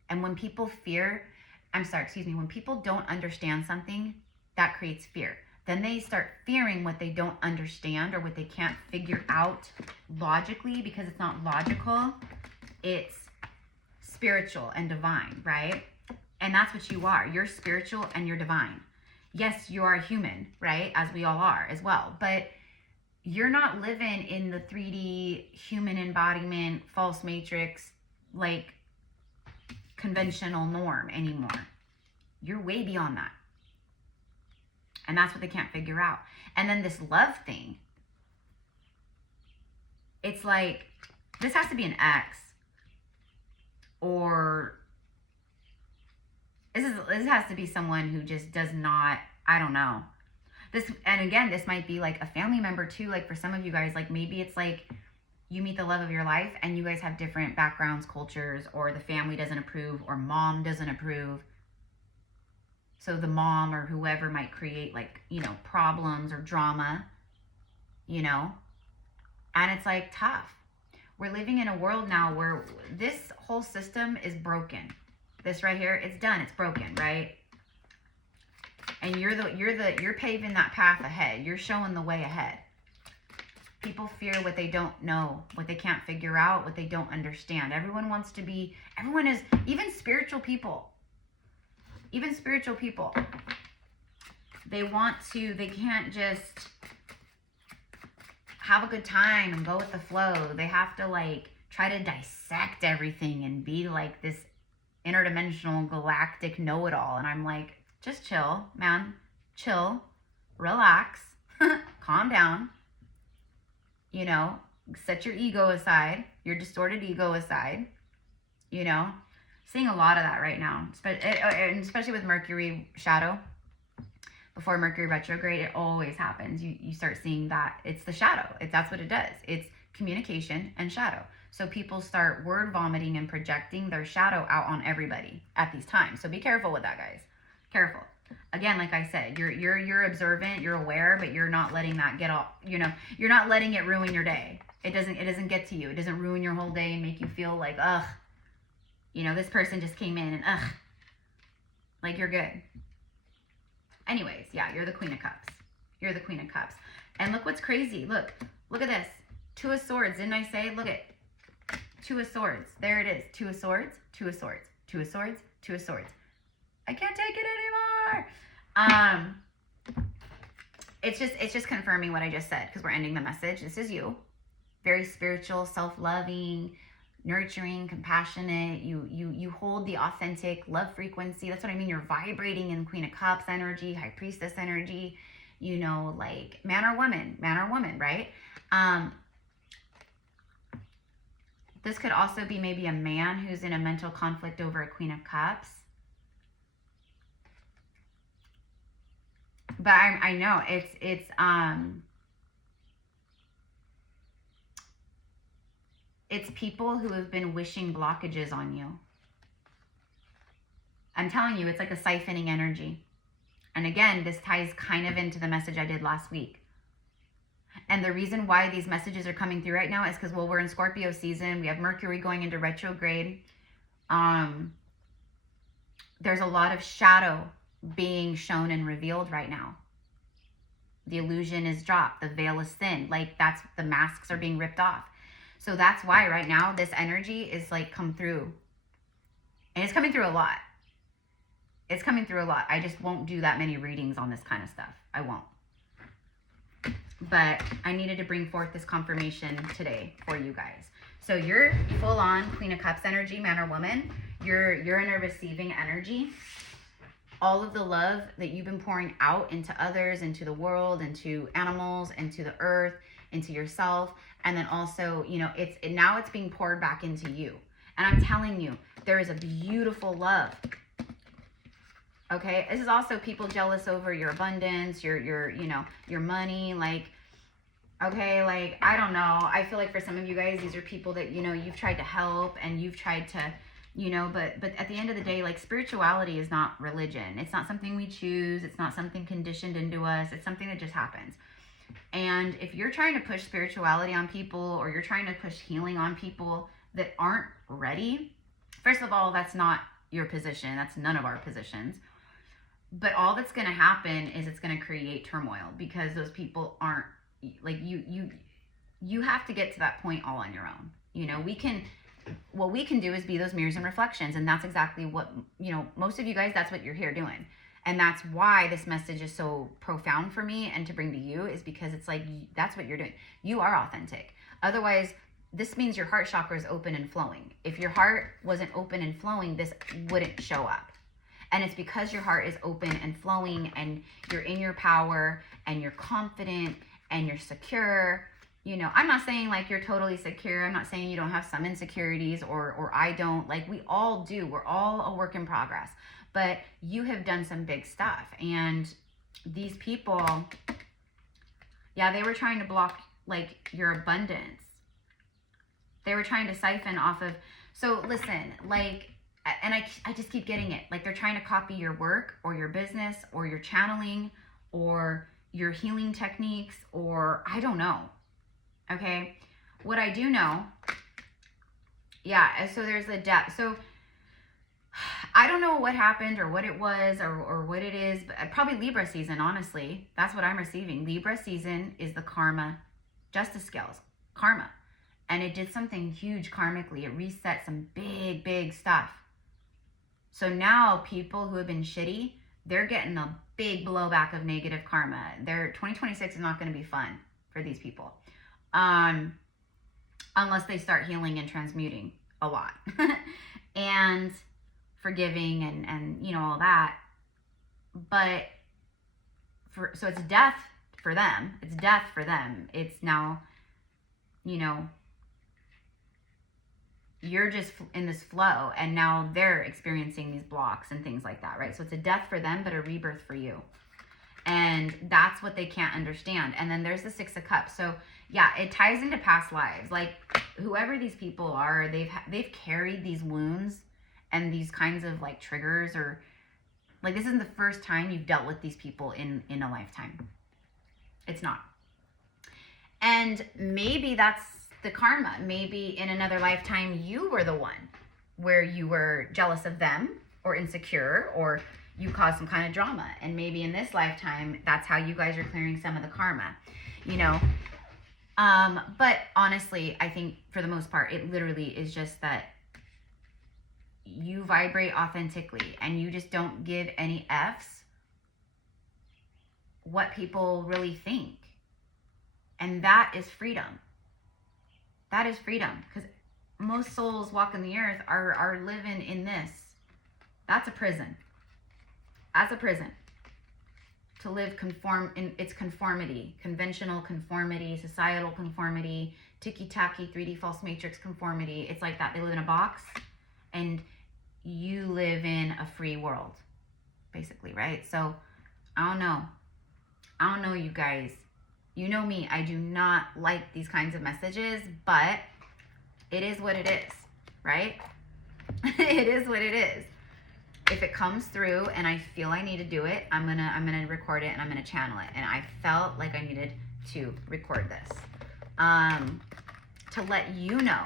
And when people when people don't understand something, that creates fear. Then they start fearing what they don't understand or what they can't figure out logically, because it's not logical. It's spiritual and divine, right? And that's what you are. You're spiritual and you're divine. Yes, you are human, right? As we all are as well. But you're not living in the 3D human embodiment, false matrix, conventional norm anymore. You're way beyond that. And that's what they can't figure out. And then this love thing, it's like, this has to be an ex, or this has to be someone who just does not, I don't know. This, and again, this might be like a family member too. Like for some of you guys, like maybe it's like you meet the love of your life and you guys have different backgrounds, cultures, or the family doesn't approve, or mom doesn't approve. So the mom or whoever might create like, you know, problems or drama, you know, and it's like tough. We're living in a world now where this whole system is broken. This right here, it's done, it's broken, right? And you're paving that path ahead. You're showing the way ahead. People fear what they don't know, what they can't figure out, what they don't understand. Everyone wants to be, everyone is, even spiritual people, they want to, they can't just have a good time and go with the flow. They have to like try to dissect everything and be like this interdimensional galactic know-it-all. And I'm like, just chill, man. Chill, relax, calm down. You know, set your ego aside, your distorted ego aside. You know, seeing a lot of that right now, especially with Mercury shadow. Before Mercury retrograde, it always happens. You start seeing that it's the shadow. That's what it does. It's communication and shadow. So people start word vomiting and projecting their shadow out on everybody at these times. So be careful with that, guys. Careful. Again, like I said, you're observant, you're aware, but you're not letting that get off. You know, you're not letting it ruin your day. It doesn't get to you. It doesn't ruin your whole day and make you feel like, ugh, you know, this person just came in and ugh, like you're good. Anyways, yeah, you're the Queen of Cups. You're the Queen of Cups. And look what's crazy. Look at this. Two of Swords. Didn't I say? Look at Two of Swords. There it is. Two of Swords, Two of Swords, Two of Swords, Two of Swords. I can't take it anymore. It's just confirming what I just said, because we're ending the message. This is you. Very spiritual, self-loving, nurturing, compassionate. You hold the authentic love frequency. That's what I mean. You're vibrating in Queen of Cups energy, High Priestess energy, you know, like man or woman, right? This could also be maybe a man who's in a mental conflict over a Queen of Cups. But I know it's people who have been wishing blockages on you. I'm telling you, it's like a siphoning energy. And again, this ties kind of into the message I did last week. And the reason why these messages are coming through right now is because, well, we're in Scorpio season. We have Mercury going into retrograde. There's a lot of shadow being shown and revealed right now. The illusion is dropped. The veil is thin. Like the masks are being ripped off. So that's why right now this energy is like come through. And it's coming through a lot. It's coming through a lot. I just won't do that many readings on this kind of stuff. I won't. But I needed to bring forth this confirmation today for you guys. So you're full on Queen of Cups energy, man or woman. You're in a receiving energy. All of the love that you've been pouring out into others, into the world, into animals, into the earth, into yourself. And then also, you know, now it's being poured back into you. And I'm telling you, there is a beautiful love. Okay, this is also people jealous over your abundance, your you know, your money. Like, okay, like, I don't know. I feel like for some of you guys, these are people that, you know, you've tried to help and you've tried to, you know, but at the end of the day, like, spirituality is not religion. It's not something we choose. It's not something conditioned into us. It's something that just happens. And if you're trying to push spirituality on people, or you're trying to push healing on people that aren't ready, first of all, that's not your position. That's none of our positions. But all that's going to happen is it's going to create turmoil, because those people aren't, like, you have to get to that point all on your own. You know, what we can do is be those mirrors and reflections. And that's exactly what, you know, most of you guys, that's what you're here doing. And that's why this message is so profound for me and to bring to you, is because it's like, that's what you're doing. You are authentic. Otherwise, this means your heart chakra is open and flowing. If your heart wasn't open and flowing, this wouldn't show up. And it's because your heart is open and flowing and you're in your power and you're confident and you're secure. You know, I'm not saying like you're totally secure. I'm not saying you don't have some insecurities, or I don't. Like, we all do. We're all a work in progress. But you have done some big stuff. And these people, yeah, they were trying to block like your abundance. They were trying to siphon off of, so listen, like, and I just keep getting it. Like they're trying to copy your work or your business or your channeling or your healing techniques, or I don't know. Okay. What I do know, yeah, so there's a depth. So I don't know what happened or what it was or what it is, but probably Libra season, honestly. That's what I'm receiving. Libra season is the karma justice scales, karma. And it did something huge karmically. It reset some big, big stuff. So now people who have been shitty, they're getting a big blowback of negative karma. Their 2026 is not going to be fun for these people. Unless they start healing and transmuting a lot. And forgiving and you know, all that. But so it's death for them. It's death for them. It's now, you know, you're just in this flow and now they're experiencing these blocks and things like that, right? So it's a death for them, but a rebirth for you. And that's what they can't understand. And then there's the Six of Cups. So yeah, it ties into past lives. Like whoever these people are, they've carried these wounds and these kinds of like triggers, or like this isn't the first time you've dealt with these people in a lifetime. It's not. And maybe that's the karma. Maybe in another lifetime you were the one where you were jealous of them or insecure, or you caused some kind of drama. And maybe in this lifetime, that's how you guys are clearing some of the karma, you know? But honestly, I think for the most part, it literally is just that you vibrate authentically and you just don't give any F's what people really think. And that is freedom. That is freedom. Because most souls walking the earth are living in this. That's a prison. That's a prison. To live in its conformity, conventional conformity, societal conformity, ticky-tacky, 3D false matrix conformity. It's like that. They live in a box and you live in a free world, basically, right? So, I don't know, you guys. You know me, I do not like these kinds of messages, but it is what it is, right? It is what it is. If it comes through and I feel I need to do it, I'm gonna record it and I'm gonna channel it. And I felt like I needed to record this to let you know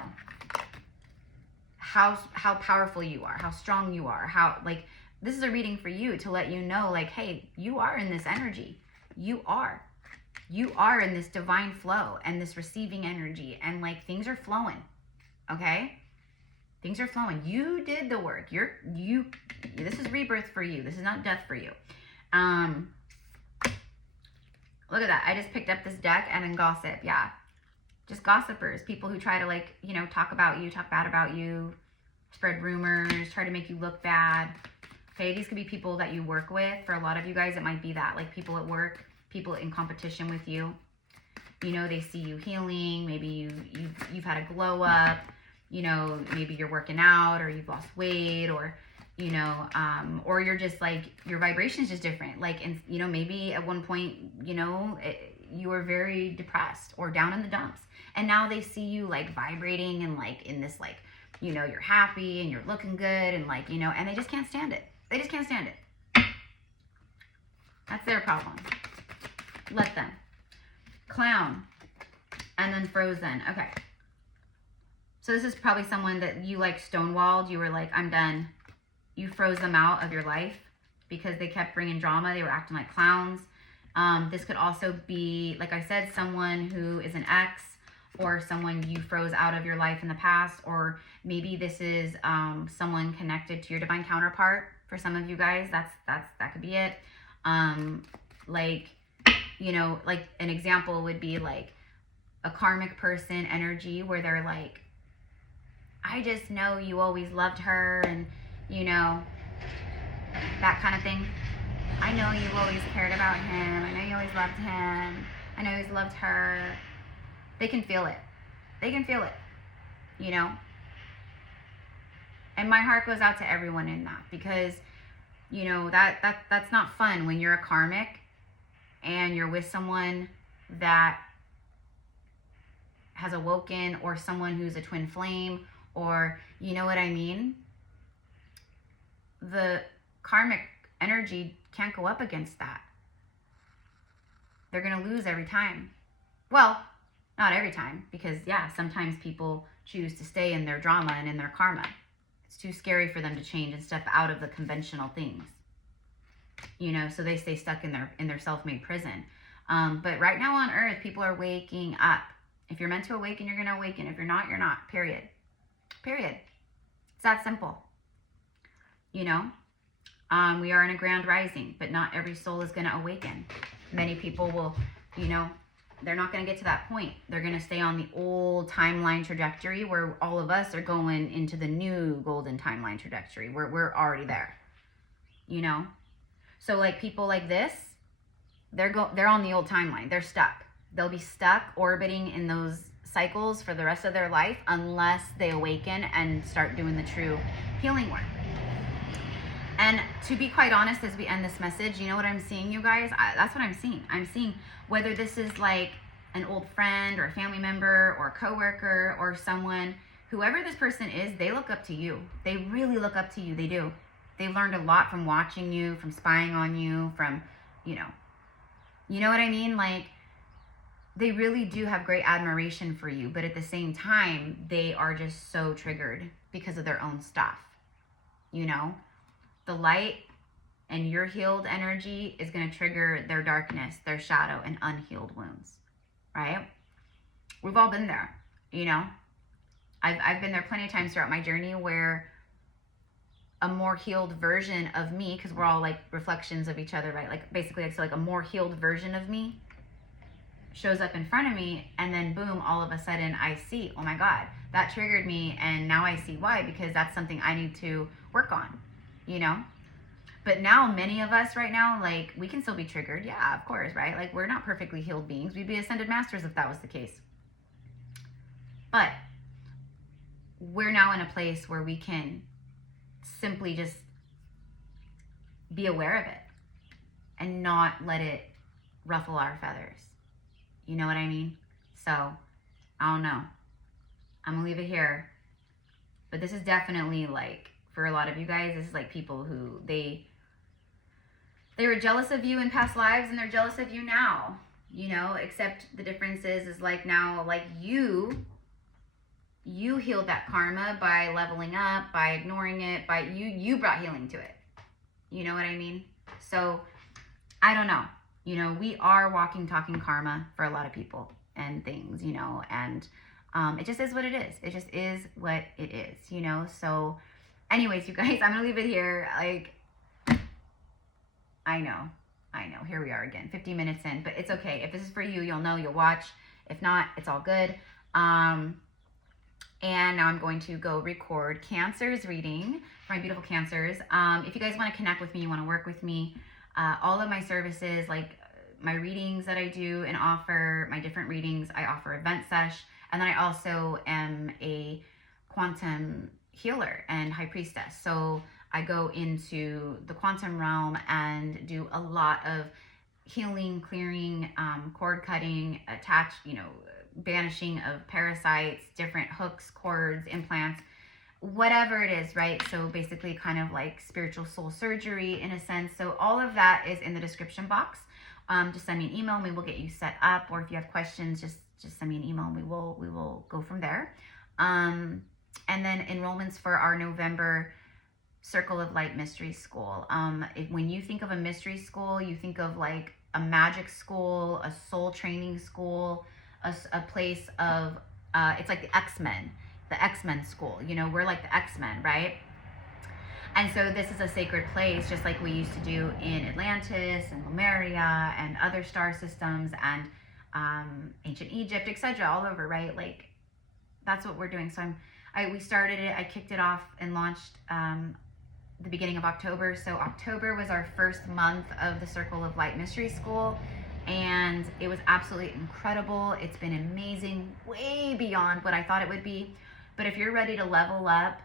how powerful you are, how strong you are, how, like, this is a reading for you to let you know, like, hey, you are in this energy. You are in this divine flow and this receiving energy, and like things are flowing. Okay? Things are flowing. You did the work. This is rebirth for you. This is not death for you. Look at that. I just picked up this deck and then gossip. Yeah. Just gossipers. People who try to, like, you know, talk about you, talk bad about you, spread rumors, try to make you look bad. Okay, these could be people that you work with. For a lot of you guys, it might be that, like people at work, people in competition with you. You know, they see you healing. Maybe you've had a glow up. You know, maybe you're working out, or you've lost weight, or, you know, or you're just like, your vibration is just different. Like, and, you know, maybe at one point, you know, you were very depressed or down in the dumps. And now they see you like vibrating and like in this, like, you know, you're happy and you're looking good and like, you know, and they just can't stand it. They just can't stand it. That's their problem. Let them. Clown. And then Frozen. Okay. So this is probably someone that you like stonewalled. You were like, I'm done. You froze them out of your life because they kept bringing drama. They were acting like clowns. This could also be, like I said, someone who is an ex, or someone you froze out of your life in the past, or maybe this is someone connected to your divine counterpart. For some of you guys, that could be it. Like, you know, like an example would be like a karmic person energy where they're like, I just know you always loved her, and, you know, that kind of thing. I know you always cared about him. I know you always loved him. I know you always loved her. They can feel it. They can feel it, you know. And my heart goes out to everyone in that, because, you know, that's not fun when you're a karmic and you're with someone that has awoken, or someone who's a twin flame, or you know what I mean, the karmic energy can't go up against that. They're going to lose every time. Well, not every time, because yeah, sometimes people choose to stay in their drama and in their karma. It's too scary for them to change and step out of the conventional things, you know, so they stay stuck in their self-made prison. But right now on earth, people are waking up. If you're meant to awaken, you're going to awaken. If you're not, you're not. Period. Period. It's that simple. You know, we are in a grand rising, but not every soul is going to awaken. Many people will, you know, they're not going to get to that point. They're going to stay on the old timeline trajectory, where all of us are going into the new golden timeline trajectory, where we're already there, you know? So like people like this, they're on the old timeline. They're stuck. They'll be stuck orbiting in those cycles for the rest of their life unless they awaken and start doing the true healing work. And to be quite honest, as we end this message, you know what I'm seeing, you guys? That's what I'm seeing. I'm seeing whether this is like an old friend or a family member or a coworker or someone, whoever this person is, they look up to you. They really look up to you. They do. They've learned a lot from watching you, from spying on you, from, you know what I mean? Like, they really do have great admiration for you, but at the same time, they are just so triggered because of their own stuff, you know? The light and your healed energy is going to trigger their darkness, their shadow, and unhealed wounds, right? We've all been there, you know? I've been there plenty of times throughout my journey where a more healed version of me, because we're all like reflections of each other, right? Like basically, so like a more healed version of me shows up in front of me, and then boom, all of a sudden I see, oh my God, that triggered me, and now I see why, because that's something I need to work on. You know, but now many of us right now, like, we can still be triggered. Yeah, of course, right? Like, we're not perfectly healed beings. We'd be ascended masters if that was the case. But we're now in a place where we can simply just be aware of it and not let it ruffle our feathers. You know what I mean? So, I don't know. I'm gonna leave it here. But this is definitely like, for a lot of you guys, this is like people who they were jealous of you in past lives, and they're jealous of you now, you know, except the difference is like now, like you healed that karma by leveling up, by ignoring it, by you brought healing to it. You know what I mean? So I don't know, you know, we are walking, talking karma for a lot of people and things, you know, and it just is what it is. It just is what it is, you know? So anyways, you guys, I'm going to leave it here. Like, I know. Here we are again, 50 minutes in, but it's okay. If this is for you, you'll know, you'll watch. If not, it's all good. And now I'm going to go record Cancer's reading for my beautiful Cancers. If you guys want to connect with me, you want to work with me, all of my services, like my readings that I do and offer, my different readings, I offer event sesh. And then I also am a quantum healer and high priestess. So I go into the quantum realm and do a lot of healing, clearing, cord cutting, banishing of parasites, different hooks, cords, implants, whatever it is, right? So basically kind of like spiritual soul surgery in a sense. So all of that is in the description box. Just send me an email and we will get you set up. Or if you have questions, just send me an email and we will go from there. And then enrollments for our November Circle of Light Mystery School. When you think of a mystery school, you think of like a magic school, a soul training school, a place of, it's like the X-Men school. You know, we're like the X-Men, right? And so this is a sacred place, just like we used to do in Atlantis and Lemuria and other star systems and ancient Egypt, etc., all over, right? Like, that's what we're doing. So we started it, I kicked it off and launched the beginning of October. So October was our first month of the Circle of Light Mystery School, and it was absolutely incredible. It's been amazing, way beyond what I thought it would be. But if you're ready to level up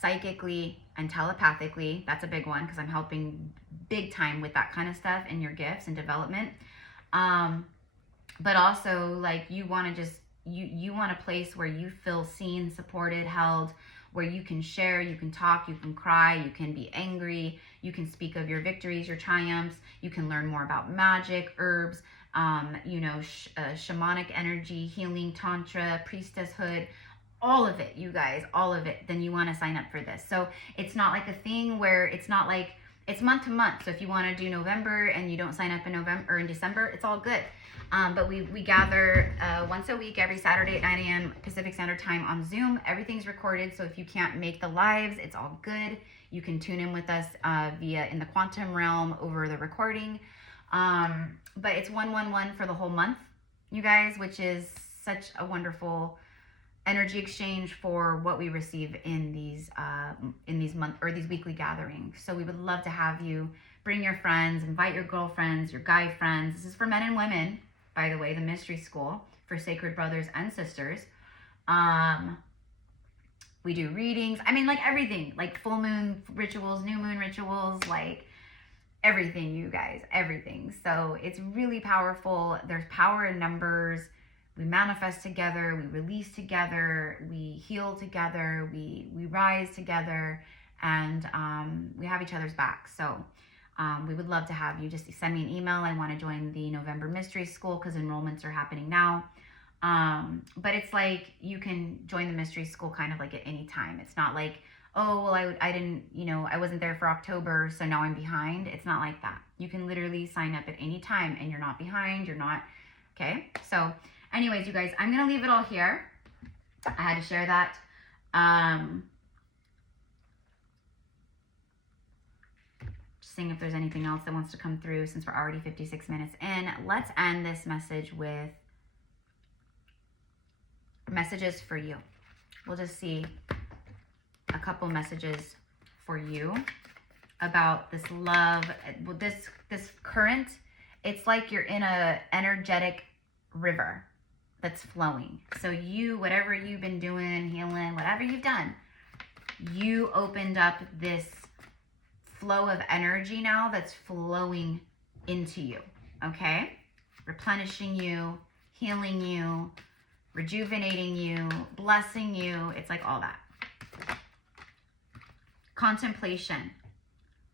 psychically and telepathically, that's a big one, because I'm helping big time with that kind of stuff and your gifts and development. But also, like, you want to just, you want a place where you feel seen, supported, held, where you can share, you can talk, you can cry, you can be angry, you can speak of your victories, your triumphs, you can learn more about magic, herbs, you know, shamanic energy, healing, tantra, priestesshood, all of it, you guys, all of it. Then you want to sign up for this. So it's not like a thing where it's not like, it's month to month. So if you want to do November and you don't sign up in November or in December, it's all good. But we gather once a week, every Saturday at 9 a.m. Pacific Standard Time on Zoom. Everything's recorded, so if you can't make the lives, it's all good. You can tune in with us via in the quantum realm over the recording. But it's 111 for the whole month, you guys, which is such a wonderful energy exchange for what we receive in these month or these weekly gatherings. So we would love to have you bring your friends, invite your girlfriends, your guy friends. This is for men and women, by the way, the mystery school for sacred brothers and sisters. We do readings. I mean, like everything, like full moon rituals, new moon rituals, like everything, you guys, everything. So it's really powerful. There's power in numbers. We manifest together, we release together, we heal together, we rise together, and we have each other's back. So we would love to have you. Just send me an email. I want to join the November Mystery School because enrollments are happening now. But it's like you can join the Mystery School kind of like at any time. It's not like, oh, well, I didn't, you know, I wasn't there for October, so now I'm behind. It's not like that. You can literally sign up at any time and you're not behind. You're not, okay? So anyways, you guys, I'm going to leave it all here. I had to share that. Just seeing if there's anything else that wants to come through since we're already 56 minutes in. Let's end this message with messages for you. We'll just see a couple messages for you about this love, this current. It's like you're in a energetic river that's flowing. So you, whatever you've been doing, healing, whatever you've done, you opened up this flow of energy now that's flowing into you, okay? Replenishing you, healing you, rejuvenating you, blessing you. It's like all that. Contemplation,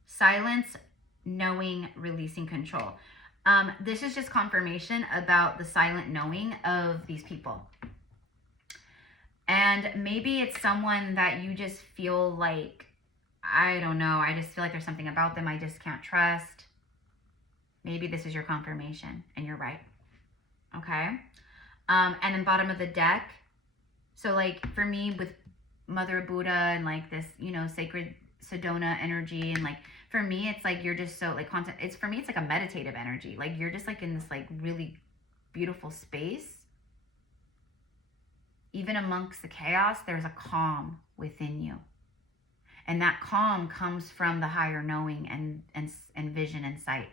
silence, knowing, releasing control. This is just confirmation about the silent knowing of these people. And maybe it's someone that you just feel like, I don't know, I just feel like there's something about them I just can't trust. Maybe this is your confirmation and you're right. Okay? And then bottom of the deck. So like for me with Mother Buddha and like this, you know, sacred Sedona energy, and like for me it's like you're just so like content, it's for me it's like a meditative energy. Like you're just like in this like really beautiful space. Even amongst the chaos, there's a calm within you. And that calm comes from the higher knowing and vision and sight.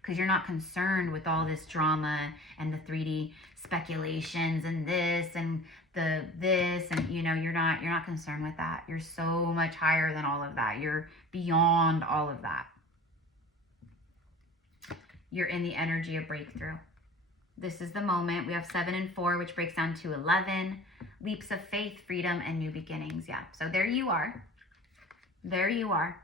Because you're not concerned with all this drama and the 3D speculations and this and this, and you know, you're not concerned with that. You're so much higher than all of that. You're beyond all of that. You're in the energy of breakthrough. This is the moment. We have 7 and 4, which breaks down to 11. Leaps of faith, freedom, and new beginnings. Yeah, so there you are. There you are.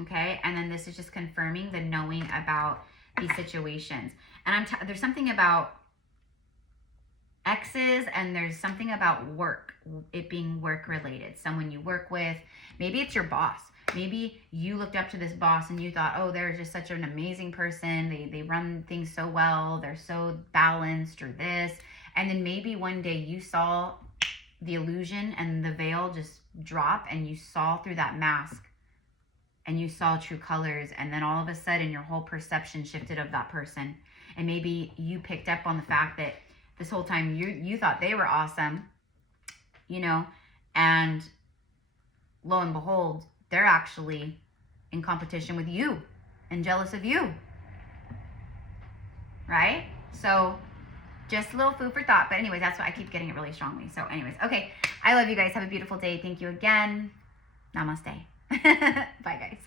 Okay, and then this is just confirming the knowing about these situations. And there's something about exes, and there's something about work, it being work related. Someone you work with, maybe it's your boss. Maybe you looked up to this boss and you thought, oh, they're just such an amazing person. They run things so well. They're so balanced, or this. And then maybe one day you saw the illusion and the veil just drop, and you saw through that mask. And you saw true colors, and then all of a sudden your whole perception shifted of that person. And maybe you picked up on the fact that this whole time you thought they were awesome, you know, and lo and behold, they're actually in competition with you and jealous of you, right? So just a little food for thought. But anyways, that's why I keep getting it really strongly. So anyways, okay, I love you guys. Have a beautiful day. Thank you again. Namaste. Bye, guys.